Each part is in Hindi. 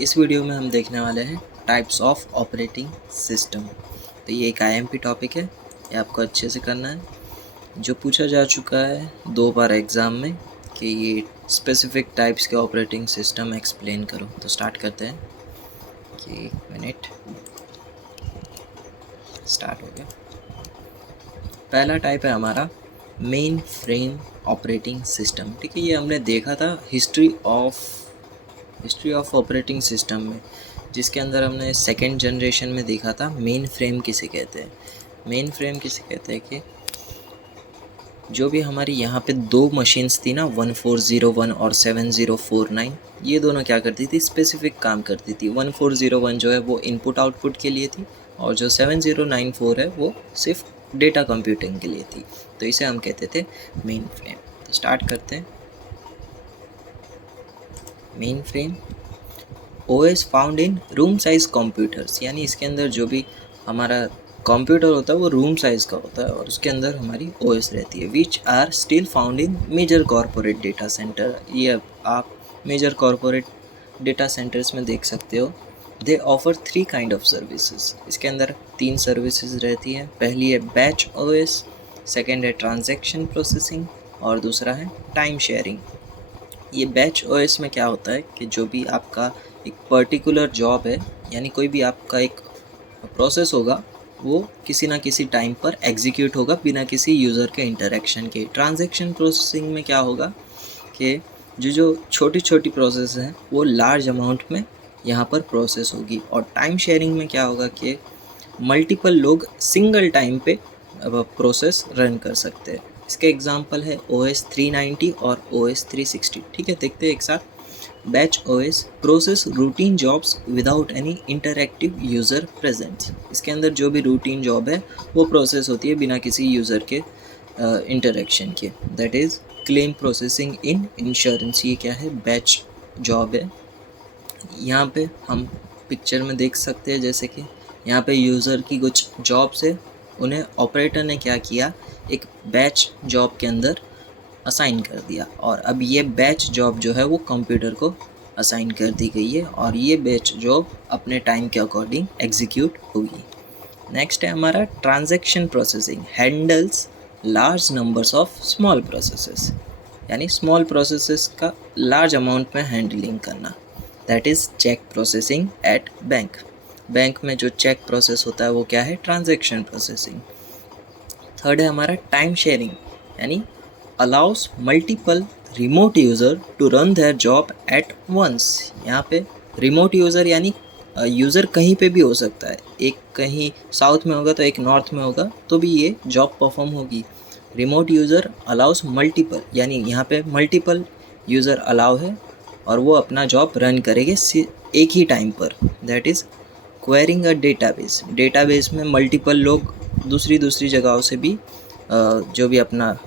इस वीडियो में हम देखने वाले हैं टाइप्स ऑफ ऑपरेटिंग सिस्टम। तो ये एक आईएमपी टॉपिक है, ये आपको अच्छे से करना है। जो पूछा जा चुका है 2 बार एग्ज़ाम में कि ये स्पेसिफिक टाइप्स के ऑपरेटिंग सिस्टम एक्सप्लेन करो। तो स्टार्ट करते हैं कि 1 मिनट, स्टार्ट हो गया। पहला टाइप है हमारा मेन फ्रेम ऑपरेटिंग सिस्टम। ठीक है, ये हमने देखा था हिस्ट्री ऑफ ऑपरेटिंग सिस्टम में, जिसके अंदर हमने सेकेंड जनरेशन में देखा था मेन फ्रेम किसे कहते हैं। मेन फ्रेम किसे कहते हैं कि जो भी हमारी यहाँ पे 2 मशीन्स थी ना, 1401 और 7049, ये दोनों क्या करती थी, स्पेसिफिक काम करती थी। 1401 जो है वो इनपुट आउटपुट के लिए थी और जो 7094 है वो सिर्फ डेटा कंप्यूटिंग के लिए थी। तो इसे हम कहते थे मेन फ्रेम। तो स्टार्ट करते हैं। Main frame OS found in room size computers, यानी इसके अंदर जो भी हमारा कंप्यूटर होता है वो रूम साइज़ का होता है और उसके अंदर हमारी OS रहती है। Which are still found in major corporate data centre. ये आप मेजर कॉरपोरेट डेटा सेंटर्स में देख सकते हो। दे ऑफर 3 काइंड ऑफ सर्विसेज। इसके अंदर 3 सर्विसेज रहती हैं। पहली है बैच OS, सेकेंड है ट्रांजैक्शन प्रोसेसिंग और दूसरा है टाइम शेयरिंग। ये बैच OS में क्या होता है कि जो भी आपका एक पर्टिकुलर जॉब है, यानी कोई भी आपका एक प्रोसेस होगा, वो किसी ना किसी टाइम पर एग्जीक्यूट होगा बिना किसी यूज़र के इंटरेक्शन के। ट्रांजैक्शन प्रोसेसिंग में क्या होगा कि जो छोटी छोटी प्रोसेस हैं वो लार्ज अमाउंट में यहाँ पर प्रोसेस होगी। और टाइम शेयरिंग में क्या होगा कि मल्टीपल लोग सिंगल टाइम पे प्रोसेस रन कर सकते हैं। इसके एग्जांपल है OS 390 और OS 360। ठीक है, देखते हैं एक साथ। Batch OS process routine jobs without any interactive user presence. इसके अंदर जो भी रूटीन जॉब है वो प्रोसेस होती है बिना किसी यूज़र के इंटरेक्शन के। That is claim processing in insurance. ये क्या है, बैच जॉब है। यहाँ पे हम पिक्चर में देख सकते हैं जैसे कि यहाँ पे यूज़र की कुछ जॉब्स है, उन्हें ऑपरेटर ने क्या किया, एक बैच जॉब के अंदर असाइन कर दिया और अब ये बैच जॉब जो है वो कंप्यूटर को असाइन कर दी गई है और ये बैच जॉब अपने टाइम के अकॉर्डिंग एग्जीक्यूट होगी। नेक्स्ट है हमारा transaction processing, handles large numbers of small processes, यानी स्मॉल प्रोसेसेस का लार्ज अमाउंट में हैंडलिंग करना। That is cheque processing at bank. Bank में जो चेक प्रोसेस होता है वो क्या है, ट्रांजैक्शन प्रोसेसिंग। थर्ड है हमारा टाइम शेयरिंग, यानी allows multiple remote user to run their job at once. यहाँ पे रिमोट यूज़र यानी यूज़र कहीं पे भी हो सकता है, एक कहीं साउथ में होगा तो एक नॉर्थ में होगा, तो भी ये जॉब परफॉर्म होगी। रिमोट यूज़र अलाउस मल्टीपल, यानी यहाँ पे मल्टीपल यूज़र अलाउ है और वो अपना जॉब रन करेंगे एक ही टाइम पर। That is quarrying a database. Database में मल्टीपल लोग दूसरी जगहों से भी जो भी अपना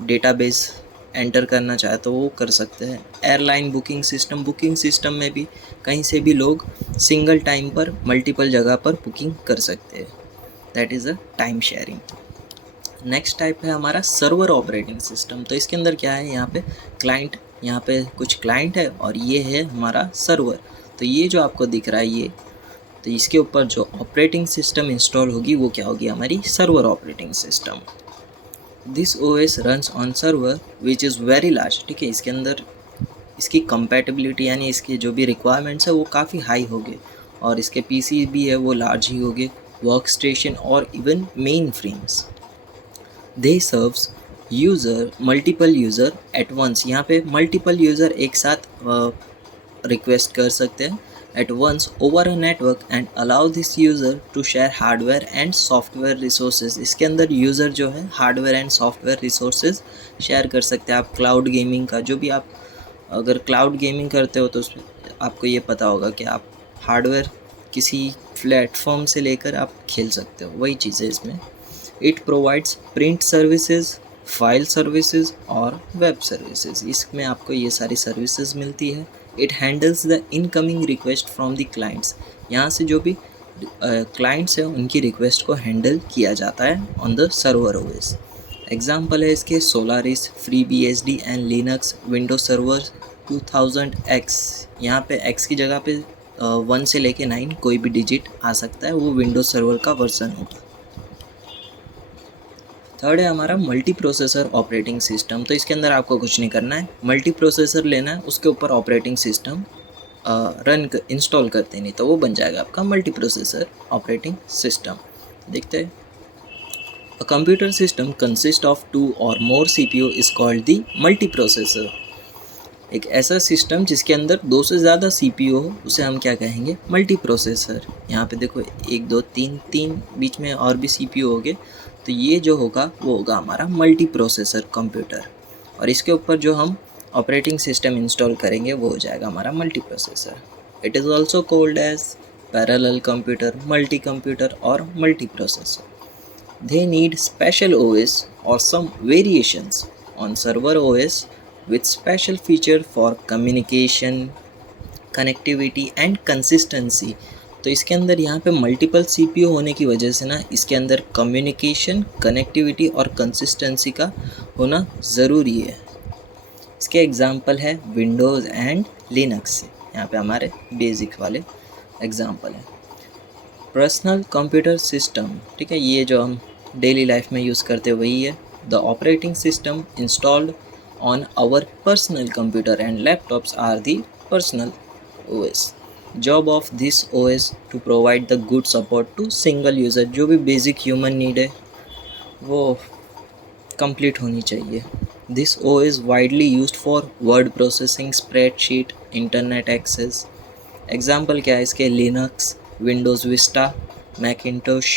डेटाबेस एंटर करना चाहे तो वो कर सकते हैं। एयरलाइन बुकिंग सिस्टम में भी कहीं से भी लोग सिंगल टाइम पर मल्टीपल जगह पर बुकिंग कर सकते हैं। That is a time sharing. Next type है हमारा सर्वर ऑपरेटिंग सिस्टम। तो इसके अंदर क्या है, यहाँ पे क्लाइंट, यहाँ पे कुछ क्लाइंट है और ये है हमारा सर्वर। तो ये जो आपको दिख रहा है ये, तो इसके ऊपर जो ऑपरेटिंग सिस्टम इंस्टॉल होगी वो क्या होगी, हमारी server operating system. This OS runs on server which is very large. ठीक है, इसके अंदर इसकी कंपैटिबिलिटी यानी इसके जो भी रिक्वायरमेंट्स है वो काफ़ी हाई होंगे और इसके PC भी है वो लार्ज ही होंगे, वर्क स्टेशन और even mainframes. They serves user multiple user at once. यहाँ पे मल्टीपल यूज़र एक साथ रिक्वेस्ट कर सकते हैं at once over a network and allow this user to share hardware and software resources। इसके अंदर यूज़र जो है hardware and software resources share कर सकते हैं। आप क्लाउड गेमिंग का जो भी आप अगर क्लाउड गेमिंग करते हो तो उसमें आपको ये पता होगा कि आप हार्डवेयर किसी प्लेटफॉर्म से लेकर आप खेल सकते हो, वही चीज़ है इसमें। It provides print services, file services और वेब सर्विसेज। इसमें आपको ये सारी सर्विसेज मिलती है। It handles the incoming request from the clients. यहाँ से जो भी क्लाइंट्स हैं उनकी रिक्वेस्ट को हैंडल किया जाता है on the server OS। Example है इसके Solaris, FreeBSD and Linux, Windows server 2000X। यहाँ पे X की जगह पे 1 से लेके 9 कोई भी डिजिट आ सकता है, वो विंडोज सर्वर का वर्जन होगा। थर्ड है हमारा मल्टी प्रोसेसर ऑपरेटिंग सिस्टम। तो इसके अंदर आपको कुछ नहीं करना है, मल्टी प्रोसेसर लेना है, उसके ऊपर ऑपरेटिंग सिस्टम इंस्टॉल कर देनी, तो वो बन जाएगा आपका मल्टी प्रोसेसर ऑपरेटिंग सिस्टम। देखते हैं। A computer system consist of 2 और मोर CPU is called the multi processor. एक ऐसा सिस्टम जिसके अंदर 2 से ज़्यादा CPU हो उसे हम क्या कहेंगे, मल्टी प्रोसेसर। यहाँ पे देखो 1 2 3 3 बीच में और भी CPU होंगे, तो ये जो होगा वो होगा हमारा मल्टी प्रोसेसर कंप्यूटर। और इसके ऊपर जो हम ऑपरेटिंग सिस्टम इंस्टॉल करेंगे वो हो जाएगा हमारा multi processor. It is also called as parallel computer, multi computer और multi processor. They need special OS or some variations on server OS with special feature for communication, connectivity and consistency। तो इसके अंदर यहाँ पे मल्टीपल CPU होने की वजह से ना इसके अंदर कम्युनिकेशन, कनेक्टिविटी और कंसिस्टेंसी का होना ज़रूरी है। इसके एग्जांपल है विंडोज़ एंड लिनक्स। यहाँ पे हमारे बेसिक वाले एग्जांपल हैं। पर्सनल कंप्यूटर सिस्टम, ठीक है, ये जो हम डेली लाइफ में यूज़ करते वही है। The operating system installed on our personal computer and laptops are the personal OS। Job of this OS to provide the good support to single user. जो भी बेसिक ह्यूमन नीड है वो कंप्लीट होनी चाहिए। This OS widely used for word processing, spreadsheet, internet access. Example क्या है इसके, Linux, Windows Vista, Macintosh.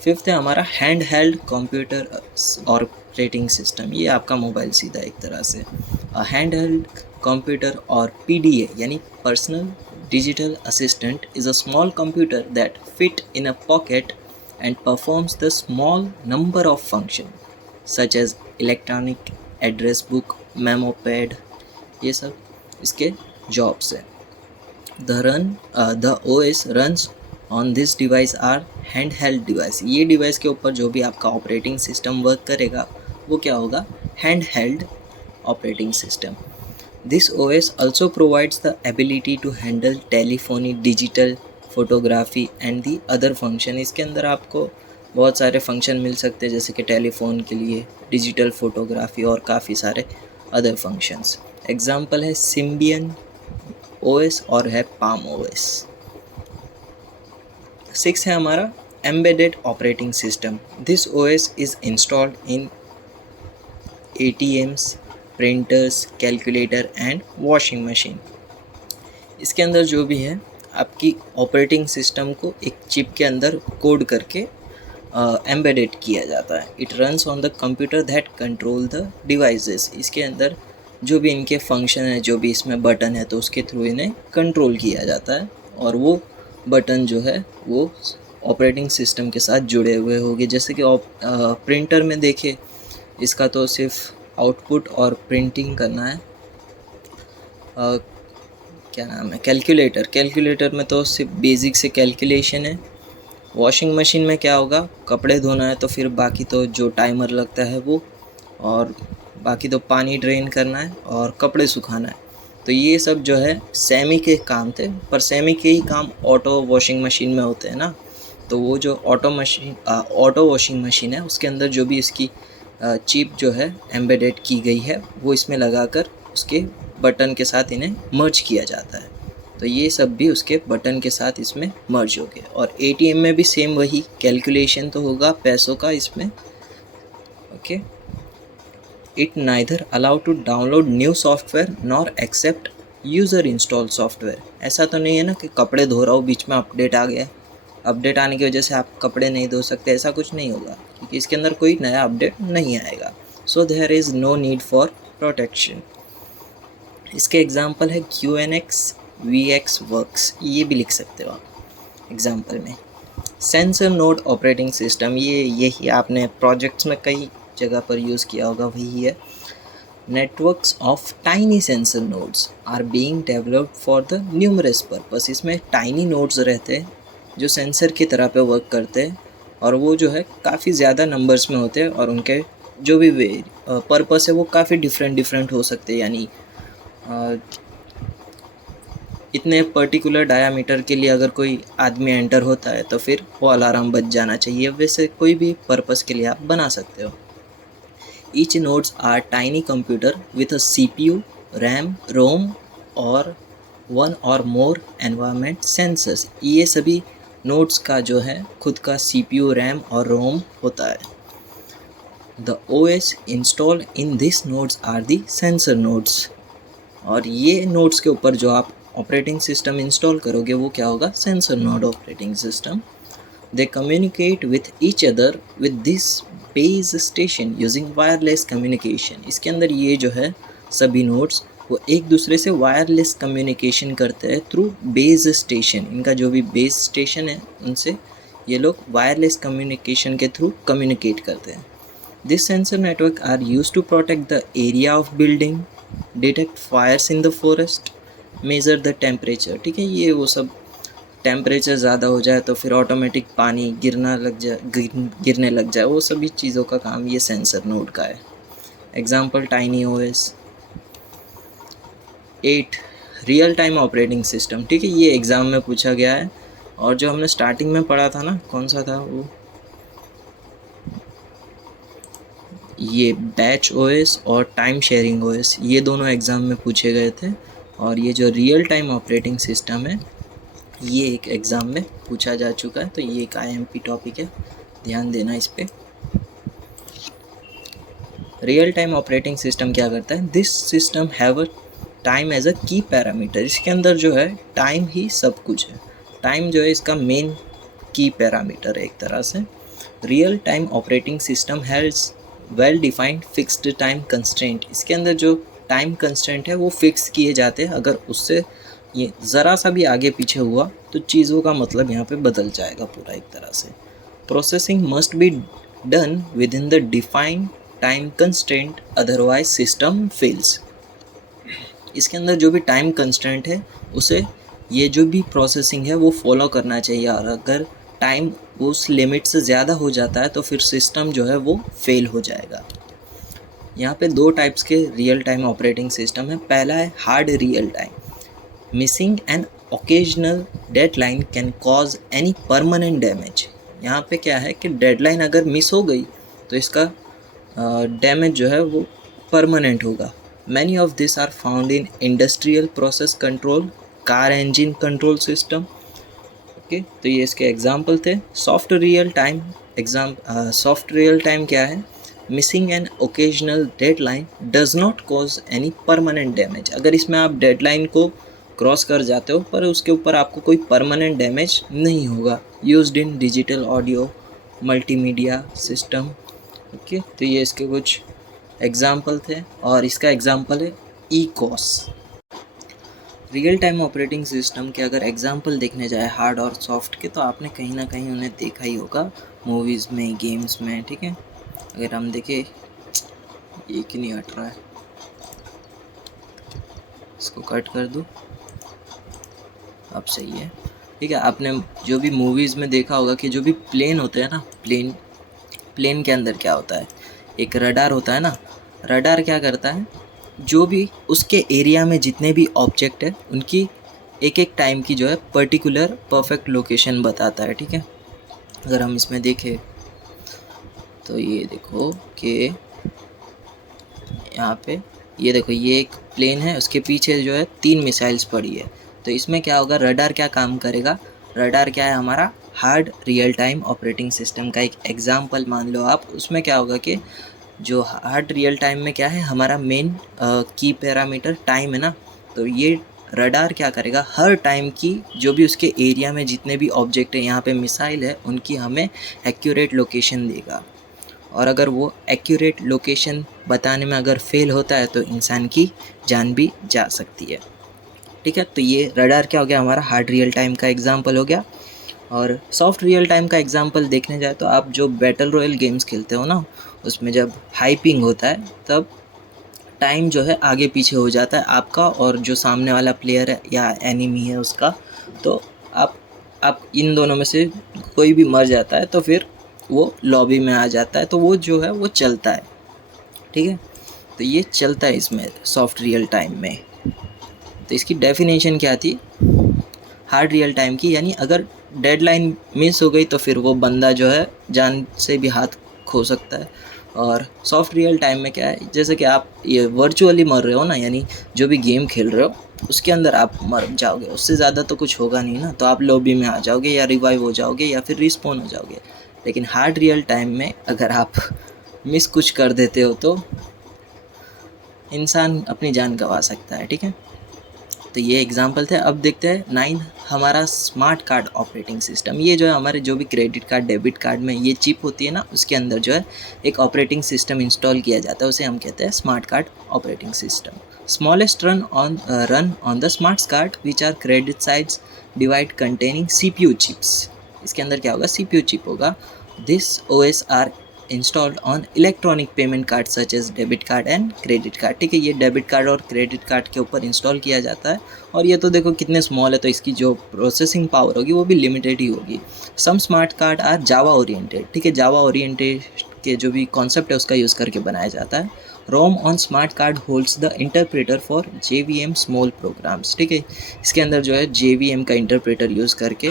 Fifth है हमारा हैंड हेल्ड कंप्यूटर और ऑपरेटिंग सिस्टम। ये आपका मोबाइल सीधा एक तरह से। हैंड हेल्ड कंप्यूटर और PDA यानी personal digital assistant is a small computer that fit in a pocket and performs the small number of function such as electronic address book, memo pad, ये सब इसके जॉब्स है। The OS runs on this device are handheld device। ये डिवाइस के ऊपर जो भी आपका ऑपरेटिंग सिस्टम वर्क करेगा वो क्या होगा, handheld operating system. This OS also provides the ability to handle telephony, digital photography and the other function। इसके अंदर आपको बहुत सारे फंक्शन मिल सकते हैं, जैसे कि टेलीफोन के लिए, डिजिटल फोटोग्राफी और काफ़ी सारे अदर फंक्शंस। एग्जाम्पल है सिम्बियन OS और है पाम OS। 6 है हमारा embedded operating system. This OS is installed in ATMs, printers, calculator and washing machine. इसके अंदर जो भी है आपकी ऑपरेटिंग सिस्टम को एक चिप के अंदर कोड करके एम्बेडेड किया जाता है। It runs on the computer that control the devices. इसके अंदर जो भी इनके फंक्शन है, जो भी इसमें बटन है, तो उसके थ्रू इन्हें कंट्रोल किया जाता है और वो बटन जो है वो ऑपरेटिंग सिस्टम के साथ जुड़े हुए होंगे। जैसे कि प्रिंटर में देखे, इसका तो सिर्फ आउटपुट और प्रिंटिंग करना है। क्या नाम है, कैलकुलेटर में तो सिर्फ बेसिक से कैलकुलेशन है। वॉशिंग मशीन में क्या होगा, कपड़े धोना है तो फिर बाकी तो जो टाइमर लगता है वो, और बाकी तो पानी ड्रेन करना है और कपड़े सुखाना है। तो ये सब जो है सेमी के काम थे, पर सेमी के ही काम ऑटो वॉशिंग मशीन में होते हैं ना। तो वो जो ऑटो वॉशिंग मशीन है उसके अंदर जो भी इसकी चिप जो है एम्बेडेड की गई है वो इसमें लगाकर उसके बटन के साथ इन्हें मर्ज किया जाता है। तो ये सब भी उसके बटन के साथ इसमें मर्ज हो गए। और ATM में भी सेम वही कैलकुलेशन तो होगा पैसों का इसमें। Okay. It neither allow to download new software nor accept user install software. ऐसा तो नहीं है ना कि कपड़े धो रहा हो बीच में अपडेट आ गया, अपडेट आने की वजह से आप कपड़े नहीं धो सकते, ऐसा कुछ नहीं होगा क्योंकि इसके अंदर कोई नया अपडेट नहीं आएगा। So there is no need for protection. इसके एग्जाम्पल है QNX VX वर्क्स, ये भी लिख सकते हो आप एग्जाम्पल में। सेंसर नोड ऑपरेटिंग सिस्टम, ये यही आपने प्रोजेक्ट्स में कई जगह पर यूज़ किया होगा, वही है। Networks of tiny sensor nodes are being developed for the numerous purpose. इसमें टाइनी नोड्स रहते हैं जो सेंसर की तरह पे वर्क करते हैं और वो जो है काफ़ी ज़्यादा नंबर्स में होते हैं और उनके जो भी पर्पस है वो काफ़ी डिफरेंट हो सकते हैं। यानी इतने पर्टिकुलर डायामीटर के लिए अगर कोई आदमी एंटर होता है तो फिर वो अलार्म बज जाना चाहिए। वैसे कोई भी पर्पस के लिए आप बना सकते हो। Each nodes are tiny computer with a CPU, RAM, ROM और वन और मोर एनवायरनमेंट सेंसर्स। ये सभी नोड्स का जो है खुद का CPU, रैम और रोम होता है। The OS install in this nodes are the sensor nodes. और ये नोड्स के ऊपर जो आप ऑपरेटिंग सिस्टम इंस्टॉल करोगे वो क्या होगा? Sensor node operating system. They communicate with each other with this base station using wireless communication. इसके अंदर ये जो है सभी नोड्स वो एक दूसरे से वायरलेस कम्युनिकेशन करते हैं थ्रू बेस स्टेशन। इनका जो भी बेस स्टेशन है उनसे ये लोग वायरलेस कम्युनिकेशन के थ्रू कम्युनिकेट करते हैं। This sensor network are use to protect the area of building, detect fires in the forest, measure the temperature. ठीक है, ये वो सब टेम्परेचर ज़्यादा हो जाए तो फिर ऑटोमेटिक पानी गिरने लग जाए, वो सभी चीज़ों का काम ये सेंसर नोड का है। Example tiny OS। 8 real time operating system. ठीक है, ये एग्ज़ाम में पूछा गया है। और जो हमने स्टार्टिंग में पढ़ा था ना, कौन सा था वो, ये बैच OS और टाइम शेयरिंग OS, ये दोनों एग्ज़ाम में पूछे गए थे। और ये जो रियल टाइम ऑपरेटिंग सिस्टम है ये एक एग्ज़ाम में पूछा जा चुका है, तो ये एक IMP टॉपिक है, ध्यान देना इस पर। रियल टाइम ऑपरेटिंग सिस्टम क्या करता है? This system have a time as a key parameter. इसके अंदर जो है टाइम ही सब कुछ है। टाइम जो है इसका मेन की पैरामीटर है एक तरह से। Real time operating system has well defined fixed time constraint. इसके अंदर जो टाइम कंस्ट्रेंट है वो फिक्स किए जाते हैं। अगर उससे ये ज़रा सा भी आगे पीछे हुआ तो चीज़ों का मतलब यहाँ पे बदल जाएगा पूरा एक तरह से। Processing must be done with in the defined time constraint, otherwise system fails. इसके अंदर जो भी टाइम कंस्ट्रेंट है उसे ये जो भी प्रोसेसिंग है वो फॉलो करना चाहिए। और अगर टाइम उस लिमिट से ज़्यादा हो जाता है तो फिर सिस्टम जो है वो फेल हो जाएगा। यहाँ पे दो टाइप्स के रियल टाइम ऑपरेटिंग सिस्टम है। पहला है hard real time. Missing an occasional deadline can cause any permanent damage. यहाँ पे क्या है कि डेडलाइन अगर मिस हो गई तो इसका डैमेज जो है वो परमानेंट होगा। Many of this are found in industrial process control, car engine control system. Okay, तो ये इसके एग्जाम्पल थे। सॉफ्ट रियल टाइम क्या है? Missing an occasional deadline does not cause any permanent damage. अगर इसमें आप डेडलाइन को क्रॉस कर जाते हो पर उसके ऊपर आपको कोई परमानेंट डैमेज नहीं होगा। Used in digital audio multimedia system. Okay, तो ये इसके कुछ एग्जाम्पल थे। और इसका एग्जाम्पल है ECOS। Real time operating system के अगर एग्जाम्पल देखने जाए हार्ड और सॉफ्ट के, तो आपने कहीं ना कहीं उन्हें देखा ही होगा मूवीज़ में, गेम्स में। ठीक है, अगर हम देखें, ये क्यों नहीं हट रहा है, इसको कट कर दूँ, अब सही है। ठीक है, आपने जो भी मूवीज़ में देखा होगा कि जो भी प्लेन होते हैं ना, प्लेन के अंदर क्या होता है? एक रडार होता है ना। रडार क्या करता है? जो भी उसके एरिया में जितने भी ऑब्जेक्ट है उनकी एक एक टाइम की जो है पर्टिकुलर परफेक्ट लोकेशन बताता है। ठीक है, अगर हम इसमें देखें तो ये देखो कि यहाँ पे ये देखो, ये एक प्लेन है, उसके पीछे जो है 3 मिसाइल्स पड़ी है। तो इसमें क्या होगा? रडार क्या काम करेगा? रडार क्या है? हमारा hard real time operating system का एक एग्जाम्पल मान लो आप। उसमें क्या होगा कि जो हार्ड रियल टाइम में क्या है, हमारा मेन की पैरामीटर टाइम है ना। तो ये रडार क्या करेगा? हर टाइम की जो भी उसके एरिया में जितने भी ऑब्जेक्ट है, यहाँ पे मिसाइल है, उनकी हमें एक्यूरेट लोकेशन देगा। और अगर वो एक्यूरेट लोकेशन बताने में अगर फेल होता है तो इंसान की जान भी जा सकती है। ठीक है, तो ये रडार क्या हो गया? हमारा हार्ड रियल टाइम का एग्जाम्पल हो गया। और सॉफ्ट रियल टाइम का एग्जांपल देखने जाए तो आप जो बैटल रॉयल गेम्स खेलते हो ना, उसमें जब हाइपिंग होता है तब टाइम जो है आगे पीछे हो जाता है आपका और जो सामने वाला प्लेयर है या एनिमी है उसका। तो आप इन दोनों में से कोई भी मर जाता है तो फिर वो लॉबी में आ जाता है, तो वो जो है वो चलता है। ठीक है, तो ये चलता है इसमें सॉफ्ट रियल टाइम में। तो इसकी डेफिनेशन क्या थी हार्ड रियल टाइम की, यानी अगर डेडलाइन मिस हो गई तो फिर वो बंदा जो है जान से भी हाथ खो सकता है। और सॉफ्ट रियल टाइम में क्या है, जैसे कि आप ये वर्चुअली मर रहे हो ना, यानी जो भी गेम खेल रहे हो उसके अंदर आप मर जाओगे, उससे ज़्यादा तो कुछ होगा नहीं ना, तो आप लॉबी में आ जाओगे या रिवाइव हो जाओगे या फिर रिस्पॉन हो जाओगे। लेकिन हार्ड रियल टाइम में अगर आप मिस कुछ कर देते हो तो इंसान अपनी जान गंवा सकता है, ठीक है। तो ये एग्जाम्पल थे। अब देखते हैं 9 हमारा स्मार्ट कार्ड ऑपरेटिंग सिस्टम। ये जो है हमारे जो भी क्रेडिट कार्ड डेबिट कार्ड में ये चिप होती है ना, उसके अंदर जो है एक ऑपरेटिंग सिस्टम इंस्टॉल किया जाता है, उसे हम कहते हैं smart card operating system. Smallest run on the smart card which are credit sized device containing CPU chips. इसके अंदर क्या होगा, CPU चिप होगा। This OS are installed on electronic payment card such as debit card and credit card, ठीक है। ये डेबिट कार्ड और क्रेडिट कार्ड के ऊपर इंस्टॉल किया जाता है। और ये तो देखो कितने स्मॉल है, तो इसकी जो प्रोसेसिंग पावर होगी वो भी लिमिटेड ही होगी। Some smart card are Java oriented, ठीक है। जावा ओरिएंटेड के जो भी कॉन्सेप्ट है उसका यूज़ करके बनाया जाता है। ROM on smart card holds the interpreter for JVM small programs, ठीक है। इसके अंदर जो है JVM का इंटरप्रेटर यूज़ करके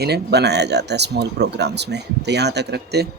इन्हें बनाया जाता है स्मॉल प्रोग्राम्स में। तो यहाँ तक रखते हैं।